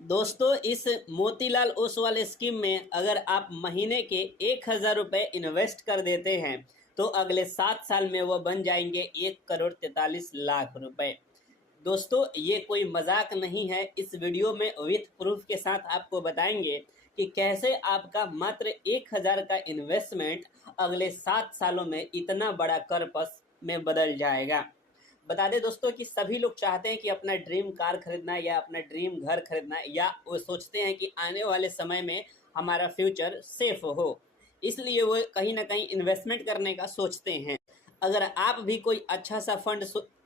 दोस्तों, इस मोतीलाल ओसवाल स्कीम में अगर आप महीने के 1,000 रुपये इन्वेस्ट कर देते हैं तो अगले 7 साल में वो बन जाएंगे 1,43,00,000 रुपए। दोस्तों, ये कोई मजाक नहीं है। इस वीडियो में विथ प्रूफ के साथ आपको बताएंगे कि कैसे आपका मात्र 1,000 का इन्वेस्टमेंट अगले 7 सालों में इतना बड़ा कर्पस में बदल जाएगा। बता दें दोस्तों कि सभी लोग चाहते हैं कि अपना ड्रीम कार खरीदना या अपना ड्रीम घर खरीदना, या वो सोचते हैं कि आने वाले समय में हमारा फ्यूचर सेफ हो, इसलिए वो कहीं ना कहीं इन्वेस्टमेंट करने का सोचते हैं। अगर आप भी कोई अच्छा सा फंड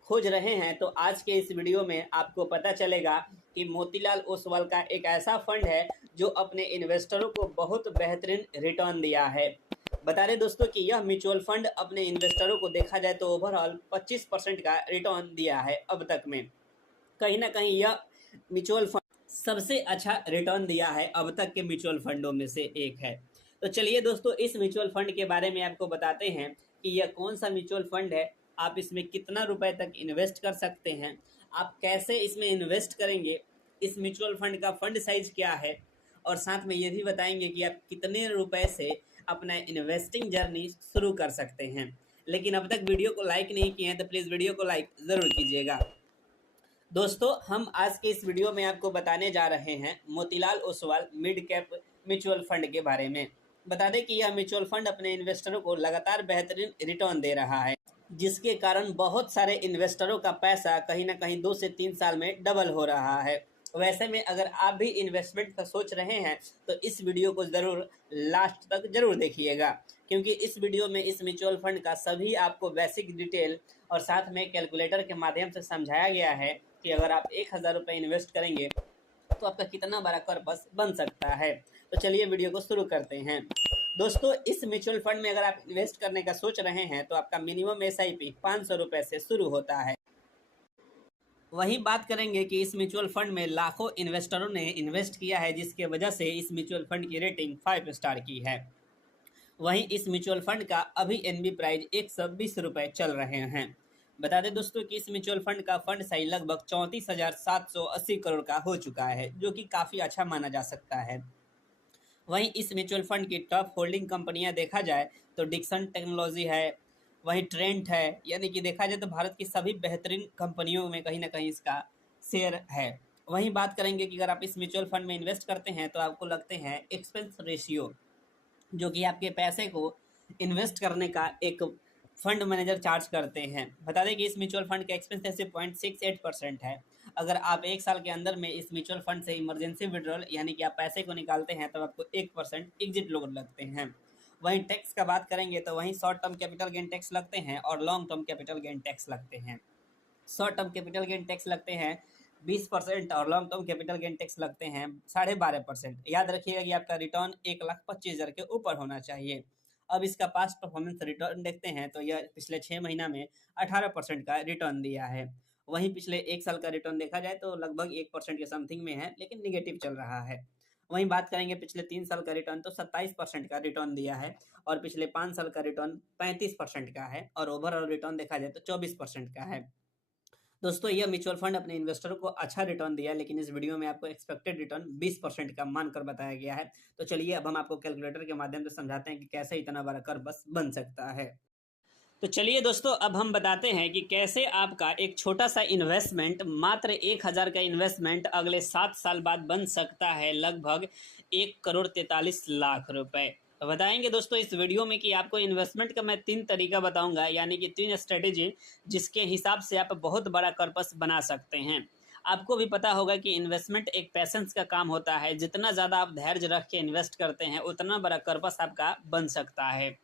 खोज रहे हैं तो आज के इस वीडियो में आपको पता चलेगा कि मोतीलाल ओसवाल का एक ऐसा फंड है जो अपने इन्वेस्टरों को बहुत बेहतरीन रिटर्न दिया है। बता रहे दोस्तों कि यह म्यूचुअल फंड अपने इन्वेस्टरों को देखा जाए तो ओवरऑल 25% का रिटर्न दिया है अब तक में। कहीं ना कहीं यह म्यूचुअल फंड सबसे अच्छा रिटर्न दिया है अब तक के म्यूचुअल फंडों में से एक है। तो चलिए दोस्तों, इस म्यूचुअल फंड के बारे में आपको बताते हैं कि यह कौन सा म्यूचुअल फंड है, आप इसमें कितना रुपए तक इन्वेस्ट कर सकते हैं, आप कैसे इसमें इन्वेस्ट करेंगे, इस म्यूचुअल फंड का फंड साइज क्या है, और साथ में ये भी बताएंगे कि आप कितने रुपए से अपना इन्वेस्टिंग जर्नी शुरू कर सकते हैं। लेकिन अब तक वीडियो को लाइक नहीं किए हैं तो प्लीज़ वीडियो को लाइक ज़रूर कीजिएगा। दोस्तों, हम आज के इस वीडियो में आपको बताने जा रहे हैं Motilal Oswal mid cap mutual fund के बारे में। बता दें कि यह म्यूचुअल फंड अपने इन्वेस्टरों को लगातार बेहतरीन रिटर्न दे रहा है, जिसके कारण बहुत सारे इन्वेस्टरों का पैसा कहीं ना कहीं 2 से 3 साल में डबल हो रहा है। वैसे में अगर आप भी इन्वेस्टमेंट का सोच रहे हैं तो इस वीडियो को ज़रूर लास्ट तक ज़रूर देखिएगा, क्योंकि इस वीडियो में इस म्यूचुअल फंड का सभी आपको बेसिक डिटेल और साथ में कैलकुलेटर के माध्यम से समझाया गया है कि अगर आप 1,000 रुपये इन्वेस्ट करेंगे तो आपका कितना बड़ा कर्पस बन सकता है। तो चलिए वीडियो को शुरू करते हैं। दोस्तों, इस म्यूचुअल फंड में अगर आप इन्वेस्ट करने का सोच रहे हैं तो आपका मिनिमम SIP 500 रुपये से शुरू होता है। वहीं बात करेंगे कि इस म्यूचुअल फंड में लाखों इन्वेस्टरों ने इन्वेस्ट किया है, जिसके वजह से इस म्यूचुअल फंड की रेटिंग 5 स्टार की है। वहीं इस म्यूचुअल फंड का अभी NB प्राइस 120 रुपये चल रहे हैं। बता दें दोस्तों कि इस म्यूचुअल फंड का फंड साइज लगभग 34,780 करोड़ का हो चुका है, जो कि काफ़ी अच्छा माना जा सकता है। वहीं इस म्यूचुअल फंड की टॉप होल्डिंग कंपनियां देखा जाए तो डिक्सन टेक्नोलॉजी है, वहीं ट्रेंट है, यानी कि देखा जाए तो भारत की सभी बेहतरीन कंपनियों में कहीं ना कहीं इसका शेयर है। वहीं बात करेंगे कि अगर आप इस म्यूचुअल फंड में इन्वेस्ट करते हैं तो आपको लगते हैं एक्सपेंस रेशियो, जो कि आपके पैसे को इन्वेस्ट करने का एक फंड मैनेजर चार्ज करते हैं। बता दें कि इस म्यूचुअल फंड का एक्सपेंस ऐसे 0.68% है। अगर आप 1 साल के अंदर में इस म्यूचुअल फंड से इमरजेंसी विड्रॉल यानी कि आप पैसे को निकालते हैं तो आपको 1% एग्जिट लोन लगते हैं। वहीं टैक्स का बात करेंगे तो वहीं short term capital gain tax लगते हैं और long term capital gain tax लगते हैं। Short term capital gain tax लगते हैं 20% और long term capital gain tax लगते हैं 12.5%। याद रखिएगा कि आपका रिटर्न 1,25,000 के ऊपर होना चाहिए। अब इसका पास्ट परफॉर्मेंस रिटर्न देखते हैं तो यह पिछले 6 महीना में 18% का रिटर्न दिया है। वहीं पिछले 1 साल का रिटर्न देखा जाए तो लगभग 1% के समथिंग में है, लेकिन निगेटिव चल रहा है। वहीं बात करेंगे पिछले 3 साल का रिटर्न तो 27% का रिटर्न दिया है, और पिछले 5 साल का रिटर्न 35% का है, और ओवरऑल रिटर्न देखा जाए तो 24% का है। दोस्तों, यह म्यूचुअल फंड अपने इन्वेस्टरों को अच्छा रिटर्न दिया है, लेकिन इस वीडियो में आपको एक्सपेक्टेड रिटर्न 20% का मानकर बताया गया है। तो चलिए अब हम आपको कैलकुलेटर के माध्यम से समझाते हैं कि कैसे इतना बड़ा कर्पस बन सकता है। तो चलिए दोस्तों, अब हम बताते हैं कि कैसे आपका एक छोटा सा इन्वेस्टमेंट, मात्र 1,000 का इन्वेस्टमेंट अगले 7 साल बाद बन सकता है लगभग 1,43,00,000 रुपए। तो बताएंगे दोस्तों इस वीडियो में कि आपको इन्वेस्टमेंट का मैं 3 तरीका बताऊंगा, यानी कि 3 स्ट्रेटेजी, जिसके हिसाब से आप बहुत बड़ा कर्पस बना सकते हैं। आपको भी पता होगा कि इन्वेस्टमेंट एक पैशंस का काम होता है। जितना ज़्यादा आप धैर्य रख के इन्वेस्ट करते हैं उतना बड़ा कर्पस आपका बन सकता है।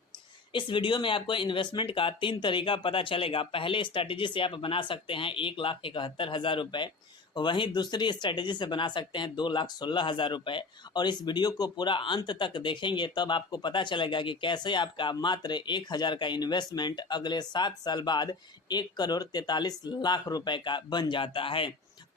इस वीडियो में आपको इन्वेस्टमेंट का 3 तरीका पता चलेगा। पहले स्ट्रैटेजी से आप बना सकते हैं 1,71,000 रुपये। वहीं दूसरी स्ट्रैटेजी से बना सकते हैं 2,16,000 रुपये। और इस वीडियो को पूरा अंत तक देखेंगे तब आपको पता चलेगा कि कैसे आपका मात्र 1,000 का इन्वेस्टमेंट अगले 7 साल बाद 1,43,00,000 रुपये का बन जाता है।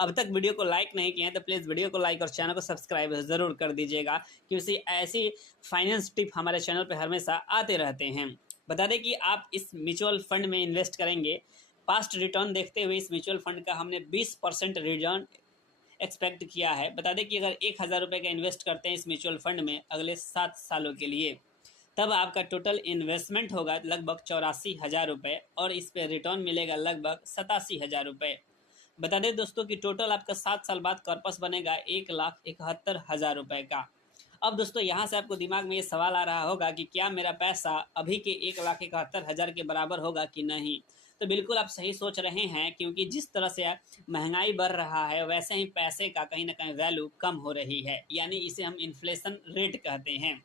अब तक वीडियो को लाइक नहीं किए हैं तो प्लीज़ वीडियो को लाइक और चैनल को सब्सक्राइब ज़रूर कर दीजिएगा, क्योंकि ऐसी फाइनेंस टिप हमारे चैनल पर हमेशा आते रहते हैं। बता दें कि आप इस म्यूचुअल फंड में इन्वेस्ट करेंगे, पास्ट रिटर्न देखते हुए इस म्यूचुअल फंड का हमने 20% रिटर्न एक्सपेक्ट किया है। बता दें कि अगर 1000 रुपये का इन्वेस्ट करते हैं इस म्यूचुअल फंड में अगले 7 सालों के लिए, तब आपका टोटल इन्वेस्टमेंट होगा लगभग 84,000 रुपये और इस पर रिटर्न मिलेगा लगभग 87,000 रुपये। बता दें दोस्तों कि टोटल आपका 7 साल बाद कॉर्पस बनेगा 1,71,000 रुपये का। अब दोस्तों यहाँ से आपको दिमाग में ये सवाल आ रहा होगा कि क्या मेरा पैसा अभी के 1,71,000 के बराबर होगा कि नहीं। तो बिल्कुल आप सही सोच रहे हैं, क्योंकि जिस तरह से महंगाई बढ़ रहा है वैसे ही पैसे का कहीं ना कहीं वैल्यू कम हो रही है, यानी इसे हम इन्फ्लेशन रेट कहते हैं।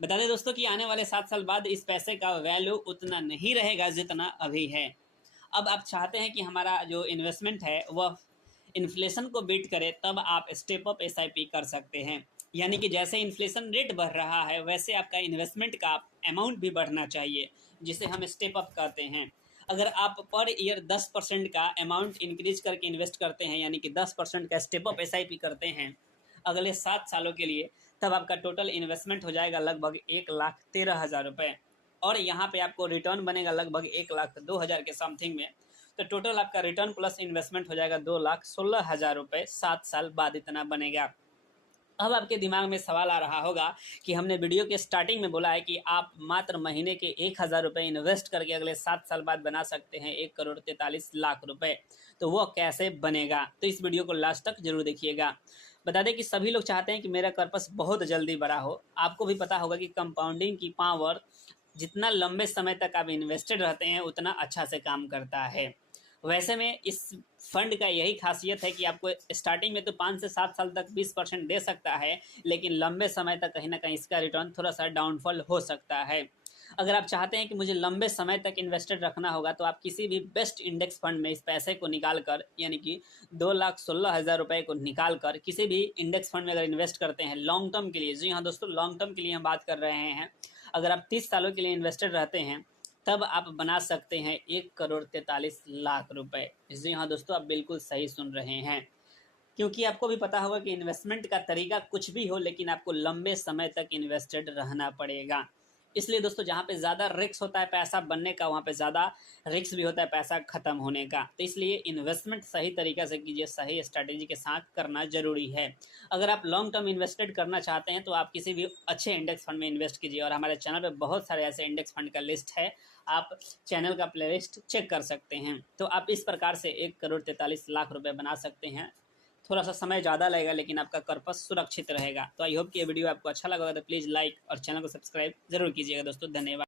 बता दें दोस्तों कि आने वाले 7 साल बाद इस पैसे का वैल्यू उतना नहीं रहेगा जितना अभी है। अब आप चाहते हैं कि हमारा जो इन्वेस्टमेंट है वह इन्फ्लेशन को बीट करे, तब आप स्टेप अप SIP कर सकते हैं। यानी कि जैसे इन्फ्लेशन रेट बढ़ रहा है वैसे आपका इन्वेस्टमेंट का अमाउंट भी बढ़ना चाहिए, जिसे हम स्टेप अप कहते हैं। अगर आप पर ईयर 10% का अमाउंट इंक्रीज करके इन्वेस्ट करते हैं, यानी कि 10% का स्टेप अप SIP करते हैं अगले 7 सालों के लिए, तब आपका टोटल इन्वेस्टमेंट हो जाएगा लगभग 1,13,000 रुपये और यहाँ पे आपको रिटर्न बनेगा लगभग 1,02,000 के समथिंग में। तो टोटल आपका रिटर्न प्लस इन्वेस्टमेंट हो जाएगा 2,16,000 रुपये 7 साल बाद इतना बनेगा। अब आपके दिमाग में सवाल आ रहा होगा कि हमने वीडियो के स्टार्टिंग में बोला है कि आप मात्र महीने के 1,000 रुपये इन्वेस्ट करके अगले 7 साल बाद बना सकते हैं 1,43,00,000 रुपये। तो वो कैसे बनेगा, तो इस वीडियो को लास्ट तक जरूर देखिएगा। बता दें कि सभी लोग चाहते हैं कि मेरा कॉर्पस बहुत जल्दी बड़ा हो। आपको भी पता होगा कि कंपाउंडिंग की पावर जितना लंबे समय तक आप इन्वेस्टेड रहते हैं उतना अच्छा से काम करता है। वैसे में इस फंड का यही खासियत है कि आपको स्टार्टिंग में तो 5 से 7 साल तक 20% दे सकता है, लेकिन लंबे समय तक कहीं ना कहीं इसका रिटर्न थोड़ा सा डाउनफॉल हो सकता है। अगर आप चाहते हैं कि मुझे लंबे समय तक इन्वेस्टेड रखना होगा तो आप किसी भी बेस्ट इंडेक्स फंड में इस पैसे को निकाल कर, यानी कि 2,16,000 रुपये को निकाल कर किसी भी इंडेक्स फंड में अगर इन्वेस्ट करते हैं लॉन्ग टर्म के लिए, जी हाँ दोस्तों लॉन्ग टर्म के लिए हम बात कर रहे हैं, अगर आप 30 सालों के लिए इन्वेस्टेड रहते हैं तब आप बना सकते हैं 1,43,00,000 रुपये। जी हाँ दोस्तों आप बिल्कुल सही सुन रहे हैं, क्योंकि आपको भी पता होगा कि इन्वेस्टमेंट का तरीका कुछ भी हो लेकिन आपको लंबे समय तक इन्वेस्टेड रहना पड़ेगा। इसलिए दोस्तों जहाँ पे ज़्यादा रिस्क होता है पैसा बनने का, वहाँ पे ज़्यादा रिस्क भी होता है पैसा ख़त्म होने का। तो इसलिए इन्वेस्टमेंट सही तरीक़े से कीजिए, सही स्ट्रैटेजी के साथ करना ज़रूरी है। अगर आप लॉन्ग टर्म इन्वेस्टेड करना चाहते हैं तो आप किसी भी अच्छे इंडेक्स फंड में इन्वेस्ट कीजिए, और हमारे चैनल पर बहुत सारे ऐसे इंडेक्स फंड का लिस्ट है, आप चैनल का प्लेलिस्ट चेक कर सकते हैं। तो आप इस प्रकार से 1,43,00,000 रुपये बना सकते हैं। थोड़ा सा समय ज़्यादा लगेगा लेकिन आपका कॉर्पस सुरक्षित रहेगा। तो आई होप कि ये वीडियो आपको अच्छा लगा होगा, तो प्लीज़ लाइक और चैनल को सब्सक्राइब जरूर कीजिएगा दोस्तों। धन्यवाद।